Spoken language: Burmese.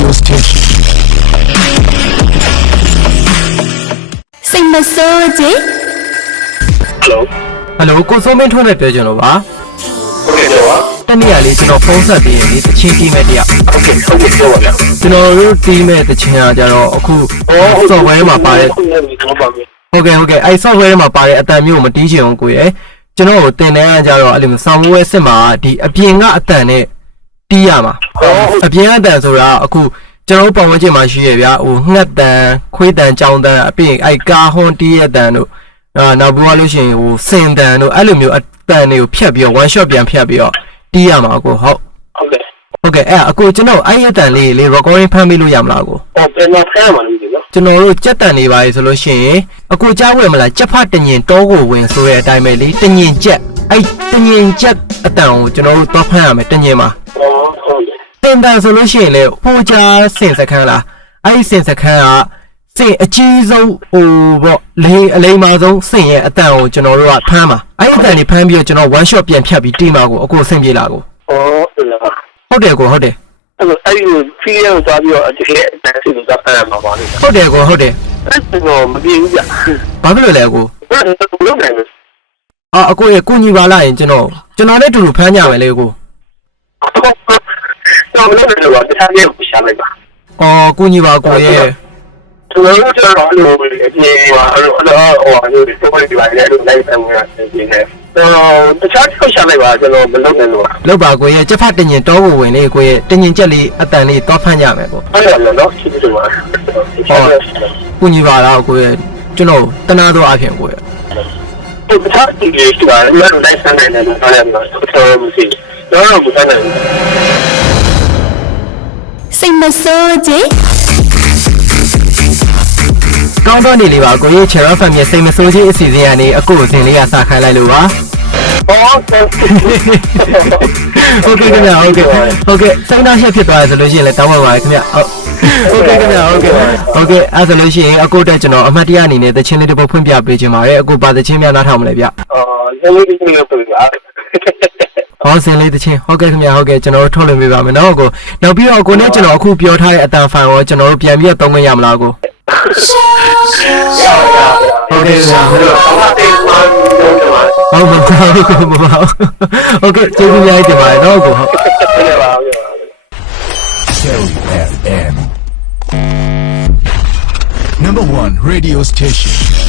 Radio Station စိတ်မဆိုးကြီး Hello ဟယ်လိုကိုစိုးမင်းထွန်းနဲ့ပြောချင်လို့ပါဟုတ်ကဲ့ပြောပါတနေ့ကလေးကျွန်တော်ဖုန်းဆက်ပြီးရင်ဒီတချင်းတီးမဲ့တရားဟုတ်ကဲ့ဟုတ်ကဲ့ပြောပါဗျာကျွန်တော်တို့တီးမဲ့တချင်းအားကြတော့အခု software မှာပါတဲ့ဟုတ်ကဲ့ဟုတ်ကဲ့အဲ software မှာပါတဲ့အတန်မျိုးကိုမတီးချင်အောင်ကိုရယ်ကျွန်တော်ကိုတင်တဲ့အကြတော့အဲ့လိုဆောင်းဝဲစစ်မှာဒီအပြင်ကအတန်နဲ့ တီးရမှာဟုတ်အပြင်အတန်ဆိုတာအခုကျွန်တော်တို့ပတ်ဝန်းကျင်မှာရှိရဗျာဟိုငှက်တန်ခွေးတန်ကြောင်တန်အပြင်အဲကာဟွန်တီးရတန်တို့အာနောက်ပြီးလို့ရှိရင်ဟိုစင်တန်တို့အဲ့လိုမျိုးအတန်တွေကိုဖြတ်ပြီးတော့ one shot ပြန်ဖြတ်ပြီးတော့တီးရမှာကိုဟုတ်ဟုတ်ကဲ့ဟုတ်ကဲ့အဲ့ဒါအကိုကျွန်တော်အဲ့ဒီအတန်လေးလေး recording ဖမ်းပေးလို့ရမလားကိုဟောပြန်တော့ဖဲမှာလို့ဒီနော်ကျွန်တော်တို့ကြက်တန်နေပါလေဆိုလို့ရှိရင်အကိုကြားဝင်မလားကြက်ဖတ်တညင်တောကိုဝင်ဆိုတဲ့အတိုင်းပဲလေတညင်ကြက်အဲ့တညင်ကြက်အတန်ကိုကျွန်တော်တို့တော့ဖမ်းရမယ်တညင်မှာဟောဟု တ်ကဲ့တင်တန်ဆိုလို့ရှိရင်လေဟိုကြားစင်စခန်းလားအဲ့ဒီစင်စခန်းကစင်အကြီးဆုံးဟိုပေါ့လေအလိမ္မာဆုံးစင်ရဲ့အတန်ကိုကျွန်တော်တို့ကဖမ်းမှာအဲ့ဒီအတန်นี่ဖမ်းပြီးတော့ကျွန်တော် one shot ပြန်ဖြတ်ပြီးတီးမှာကိုအကိုအဆင်ပြေလာကိုဟောဟုတ်လားဟုတ်တယ်ကိုဟုတ်တယ်အဲ့တော့အဲ့ဒီဖီးရောသွားပြီးတော့တကယ်အတန်းစီကိုသွားဖမ်းမှာပါလိမ့်မယ်ဟုတ်တယ်ကိုဟုတ်တယ်အဲ့တော့မပြေဘူးဗျဘာဖြစ်လို့လဲကိုအဲ့တော့လုံးနိုင်မယ်အာအကိုရဲ့ကိုညီပါလာရင်ကျွန်တော်ကျွန်တော်လည်းတူတူဖမ်းကြမယ်လေကို တော့လုံးနိုင်တော့တခြား嘢ကိုရှာလိုက်ပါအော်ကိုညီပါကိုရဲ့ကျွန်တော်တို့ကျွန်တော်တို့အပြင်ဟာအဲ့တော့ဟိုဟာဒီစပိုက်ဒီပါလေလို့လိုက်ဆံရနေတယ်တော့တခြားချက်ရှာလိုက်ပါကျွန်တော်မလုပ်နိုင်လို့လောက်ပါကိုရဲ့ချက်ဖတ်တညင်တောကိုဝင်လေကိုရဲ့တညင်ချက်လေးအတန်လေးတော့ဖမ်းကြမယ်ကိုအဲ့ဒါလည်းတော့ရှိတယ်ပါကိုညီပါလားကိုရဲ့ကျွန်တော်တနာတော့အဖြစ်ကိုရဲ့ဒီတခြားဒီကြီးရှိပါတယ်မလိုက်ဆံနိုင်တယ်လို့ပြောရတယ်တော့တော်တော်မရှိတော့တော့ဘူးဆံနိုင်စိတ် မစိုးကြီးကောင်းတော့နေလေးပါကိုရဲ့ channel fan ရဲ့စိတ်မဆိုးခြင်းအစီအစဉ်ကနေအကိုအစဉ်လေးကစခိုင်းလိုက်လို့ပါဟောဟုတ်ကဲ့ခင်ဗျာဟုတ်ကဲ့ဟုတ်ကဲ့စိတ်နှာရှက်ဖြစ်သွားရဆိုလို့ရှိရင်လည်းတောင်းပါပါခင်ဗျာဟုတ်ဟုတ်ကဲ့ခင်ဗျာဟုတ်ကဲ့ဟုတ်ကဲ့အဲ့ဆိုလို့ရှိရင်အကိုတက်ကျွန်တော်အမှတ်တရအနေနဲ့တချင်းလေးတစ်ပုတ်ဖွင့်ပြပေးခြင်းပါတယ်အကိုပါတချင်းများနားထောင်မလဲဗျအော်လည်းဒီလိုပြောပြပါ ဟောစင်လေးတချင်းဟုတ်ကဲ့ခင်ဗျာဟုတ်ကဲ့ကျွန်တော်တို့ထုတ်လွှင့်ပေးပါမယ်နော်ကိုနောက်ပြီးတော့ကိုနဲ့ကျွန်တော်အခုပြောထားတဲ့အတန်ဖိုင်ကိုကျွန်တော်တို့ပြန်ပြီးတော့သုံးခွင့်ရမလားကိုဟုတ်ကဲ့ဆရာဘယ်လိုအမတေးမှလုံးတယ်ပါဟုတ်ပါဘူးကိုမပါဟုတ်ကဲ့ကျေးဇူးများတင်ပါတယ်နော်ကိုဟုတ်ဟုတ်ပါဘူး Cherry FM. Number one radio station.